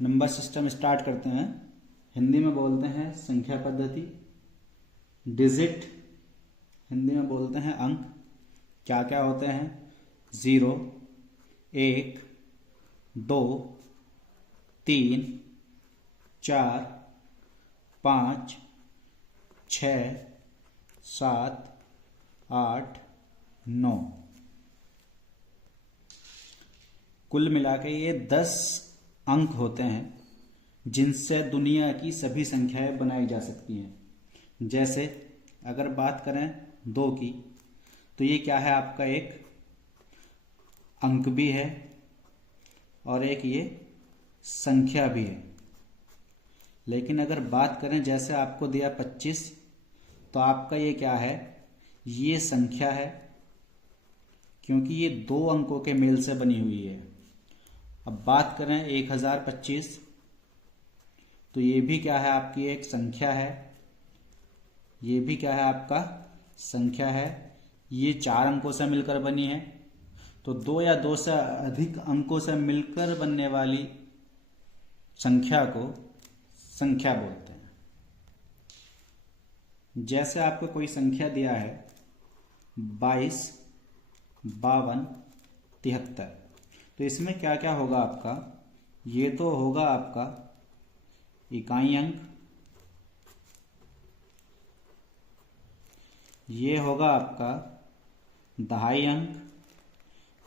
Number system start करते हैं। हिंदी में बोलते हैं संख्या पद्धति। डिजिट हिंदी में बोलते हैं अंक। क्या क्या होते हैं? 0, 1, 2, 3, 4, 5, 6, 7, 8, 9। कुल मिला के ये 10 अंक होते हैं जिनसे दुनिया की सभी संख्याएं बनाई जा सकती हैं। जैसे अगर बात करें 2 की, तो ये क्या है? आपका एक अंक भी है और एक ये संख्या भी है। लेकिन अगर बात करें जैसे आपको दिया 25, तो आपका ये क्या है? ये संख्या है, क्योंकि ये 2 अंकों के मेल से बनी हुई है। अब बात करें 1025, तो ये भी क्या है? आपकी एक संख्या है। ये भी क्या है? आपका संख्या है। ये 4 अंकों से मिलकर बनी है। तो 2 या 2 से अधिक अंकों से मिलकर बनने वाली संख्या को संख्या बोलते हैं। जैसे आपको कोई संख्या दिया है 22, 52, 73, तो इसमें क्या क्या होगा आपका? ये तो होगा आपका इकाई अंक, ये होगा आपका दहाई अंक,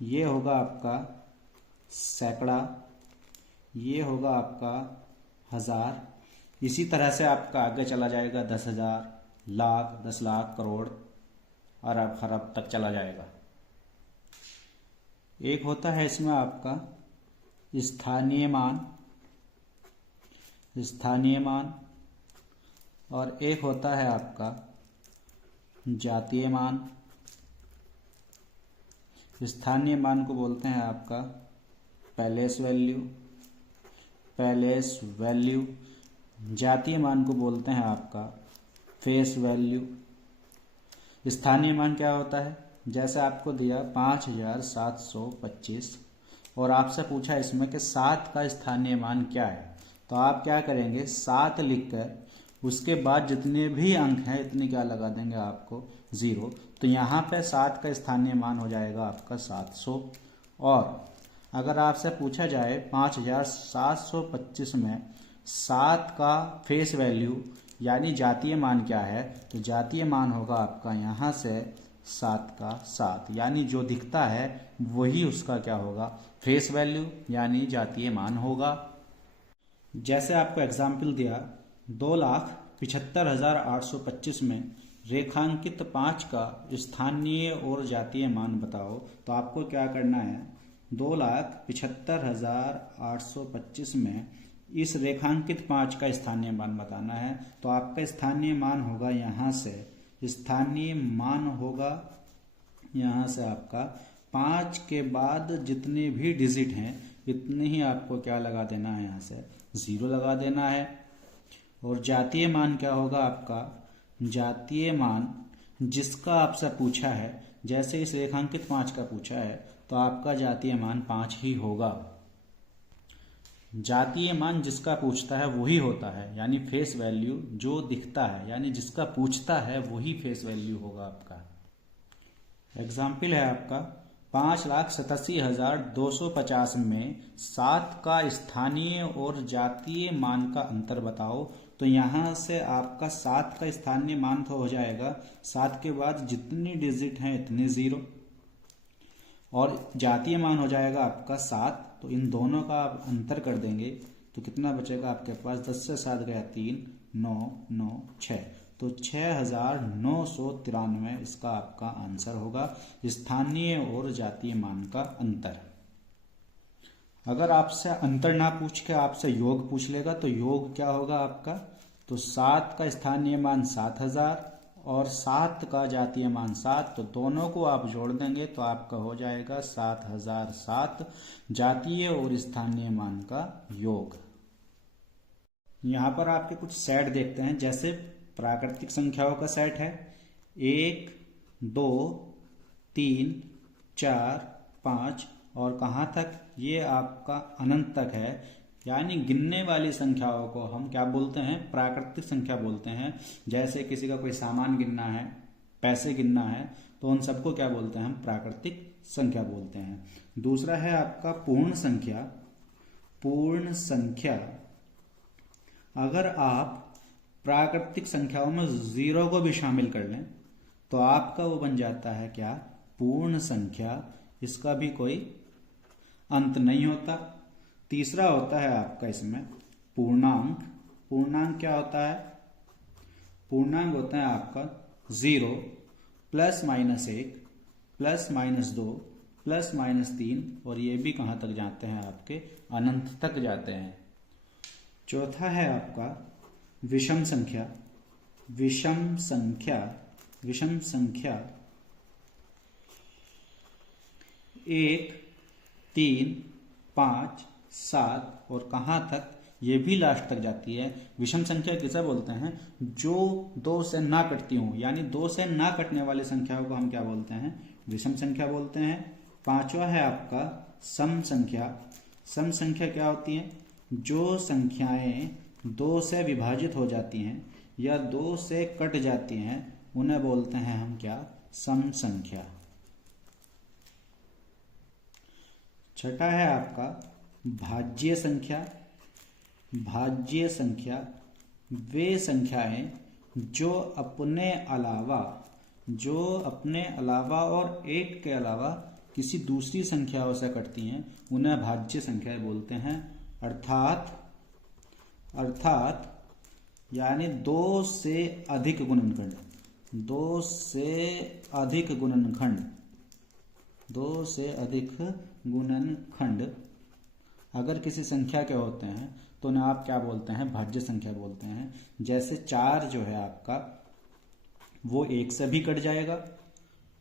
ये होगा आपका सैकड़ा, ये होगा आपका हजार। इसी तरह से आपका आगे चला जाएगा 10,000, लाख, 10 लाख, करोड़, अरब, खरब तक चला जाएगा। एक होता है इसमें आपका स्थानीय मान, स्थानीय मान, और एक होता है आपका जातीय मान। स्थानीय मान को बोलते हैं आपका पैलेस वैल्यू, पैलेस वैल्यू। जातीय मान को बोलते हैं आपका फेस वैल्यू। स्थानीय मान क्या होता है? जैसे आपको दिया 5725 और आपसे पूछा इसमें कि 7 का स्थानीय मान क्या है, तो आप क्या करेंगे? 7 लिखकर उसके बाद जितने भी अंक हैं इतने क्या लगा देंगे? आपको 0। तो यहाँ पे 7 का स्थानीय मान हो जाएगा आपका 700। और अगर आपसे पूछा जाए 5725 में 7 का फेस वैल्यू यानी जातीय मान क्या है, तो जातीय मान होगा आपका यहाँ से 7 का 7, यानी जो दिखता है वही उसका क्या होगा? फेस वैल्यू यानी जातीय मान होगा। जैसे आपको एग्जाम्पल दिया 2,75,825 में रेखांकित 5 का स्थानीय और जातीय मान बताओ, तो आपको क्या करना है? 2,75,825 में इस रेखांकित 5 का स्थानीय मान बताना है। तो आपका स्थानीय मान होगा यहाँ से, स्थानीय मान होगा यहाँ से आपका 5 के बाद जितने भी डिजिट हैं इतने ही आपको क्या लगा देना है? यहाँ से 0 लगा देना है। और जातीय मान क्या होगा आपका? जातीय मान जिसका आपसे पूछा है, जैसे इस रेखांकित 5 का पूछा है, तो आपका जातीय मान 5 ही होगा। जातीय मान जिसका पूछता है वही होता है, यानी फेस वैल्यू जो दिखता है, यानी जिसका पूछता है वही फेस वैल्यू होगा आपका। एग्जाम्पल है आपका 5,87,250 में 7 का स्थानीय और जातीय मान का अंतर बताओ। तो यहाँ से आपका 7 का स्थानीय मान तो हो जाएगा, 7 के बाद जितनी डिजिट हैं इतने 0, और जातीय मान हो जाएगा आपका 7। तो इन दोनों का आप अंतर कर देंगे तो कितना बचेगा आपके पास? 10 से 7 गया 3, 9, 9, 6, तो 6,993 इसका आपका आंसर होगा, स्थानीय और जातीय मान का अंतर। अगर आपसे अंतर ना पूछ के आपसे योग पूछ लेगा, तो योग क्या होगा आपका? तो 7 का स्थानीय मान 7,000 और 7 का जातीय मान 7, तो दोनों को आप जोड़ देंगे तो आपका हो जाएगा 7,007 जातीय और स्थानीय मान का योग। यहाँ पर आपके कुछ सेट देखते हैं। जैसे प्राकृतिक संख्याओं का सेट है 1, 2, 3, 4, 5 और कहाँ तक? ये आपका अनंत तक है। यानी गिनने वाली संख्याओं को हम क्या बोलते हैं, प्राकृतिक संख्या बोलते हैं। जैसे किसी का कोई सामान गिनना है, पैसे गिनना है, तो उन सबको क्या बोलते हैं, हम प्राकृतिक संख्या बोलते हैं। दूसरा है आपका पूर्ण संख्या। पूर्ण संख्या, अगर आप प्राकृतिक संख्याओं में जीरो को भी शामिल कर लें तो आपका वो बन जाता है क्या, पूर्ण संख्या। इसका भी कोई अंत नहीं होता। तीसरा होता है आपका इसमें पूर्णांक। पूर्णांक क्या होता है, पूर्णांक होता है आपका 0 +-1 +-2 +-3, और ये भी कहाँ तक जाते हैं, आपके अनंत तक जाते हैं। चौथा है आपका विषम संख्या। विषम संख्या, विषम संख्या 1, 3, 5, 7 और कहाँ तक, ये भी लास्ट तक जाती है। विषम संख्या किसे बोलते हैं, जो 2 से ना कटती हूँ, यानी 2 से ना कटने वाली संख्याओं को हम क्या बोलते हैं, विषम संख्या बोलते हैं। पांचवा है आपका सम संख्या। सम संख्या क्या होती है, जो संख्याएं 2 से विभाजित हो जाती हैं या 2 से कट जाती हैं उन्हें बोलते हैं हम क्या, सम संख्या। छठा है आपका भाज्य संख्या। भाज्य संख्या वे संख्याएं जो अपने अलावा और 1 के अलावा किसी दूसरी संख्याओं से कटती हैं, उन्हें भाज्य संख्याएं बोलते हैं। अर्थात यानी 2 से अधिक गुणनखंड, 2 से अधिक गुणनखंड, 2 से अधिक गुणनखंड अगर किसी संख्या के होते हैं तो उन्हें आप क्या बोलते हैं, भाज्य संख्या बोलते हैं। जैसे 4 जो है आपका, वो 1 से भी कट जाएगा,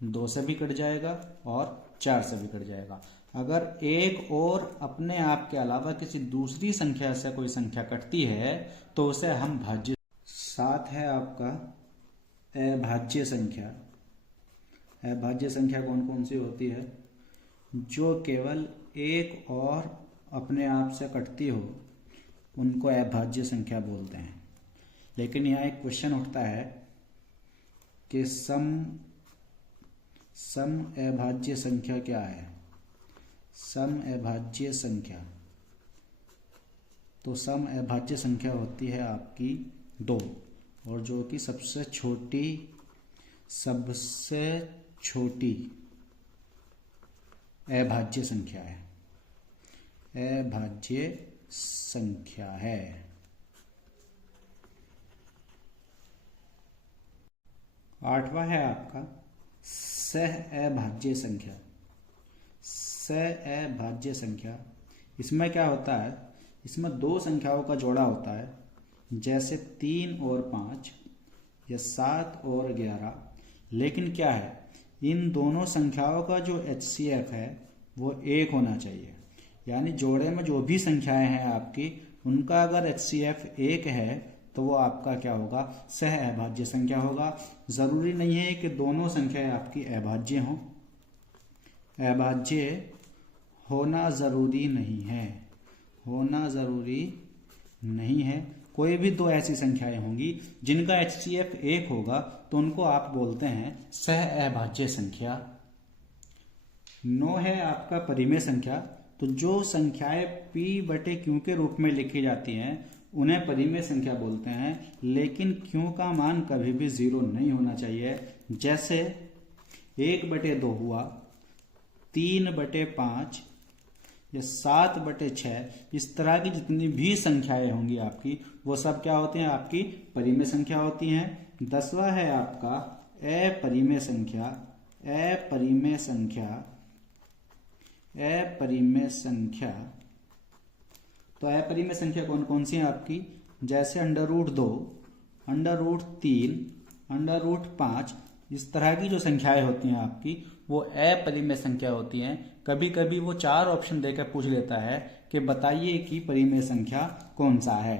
2 से भी कट जाएगा और 4 से भी कट जाएगा। अगर 1 और अपने आप के अलावा किसी दूसरी संख्या से कोई संख्या कटती है तो उसे हम भाज्य। 7 है आपका अभाज्य संख्या। अभाज्य संख्या कौन कौन सी होती है, जो केवल 1 और अपने आप से कटती हो उनको अभाज्य संख्या बोलते हैं। लेकिन यहाँ एक क्वेश्चन उठता है कि सम अभाज्य संख्या क्या है। सम अभाज्य संख्या, तो सम अभाज्य संख्या होती है आपकी 2, और जो कि सबसे छोटी अभाज्य संख्या है, अभाज्य संख्या है। 8वां है आपका सह अभाज्य संख्या। सह अभाज्य संख्या, इसमें क्या होता है, इसमें 2 संख्याओं का जोड़ा होता है, जैसे 3 और 5 या 7 और 11। लेकिन क्या है, इन दोनों संख्याओं का जो HCF है वो 1 होना चाहिए। यानी जोड़े में जो भी संख्याएं हैं आपकी, उनका अगर HCF 1 है तो वो आपका क्या होगा, सह अभाज्य संख्या होगा। जरूरी नहीं है कि दोनों संख्याएं आपकी अभाज्य हों, अभाज्य होना जरूरी नहीं है, होना जरूरी नहीं है। कोई भी 2 ऐसी संख्याएं होंगी जिनका HCF 1 होगा तो उनको आप बोलते हैं सह अभाज्य संख्या। 9 है आपका परिमेय संख्या। तो जो संख्याएं P/Q के रूप में लिखी जाती हैं उन्हें परिमेय संख्या बोलते हैं। लेकिन Q का मान कभी भी 0 नहीं होना चाहिए। जैसे 1/2 हुआ, 3/5 या 7/6, इस तरह की जितनी भी संख्याएं होंगी आपकी, वो सब क्या होती हैं, आपकी परिमेय संख्या होती हैं। 10वां है आपका अपरिमेय संख्या। अपरिमेय संख्या, अपरिमेय संख्या, तो अपरिमेय संख्या कौन कौन सी है आपकी, जैसे √2, √3, √5, इस तरह की जो संख्याएं होती हैं आपकी वो अपरिमेय संख्या होती हैं। कभी कभी वो 4 ऑप्शन देकर पूछ लेता है कि बताइए कि परिमेय संख्या कौन सा है,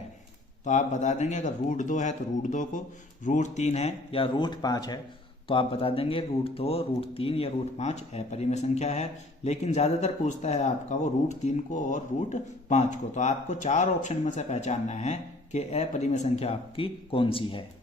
तो आप बता देंगे अगर √2 है तो √2 को, √3 है या √5 है तो आप बता देंगे √2, √3 या √5 अपरिमेय संख्या है। लेकिन ज़्यादातर पूछता है आपका वो √3 को और √5 को। तो आपको 4 ऑप्शन में से पहचानना है कि अपरिमेय संख्या आपकी कौन सी है।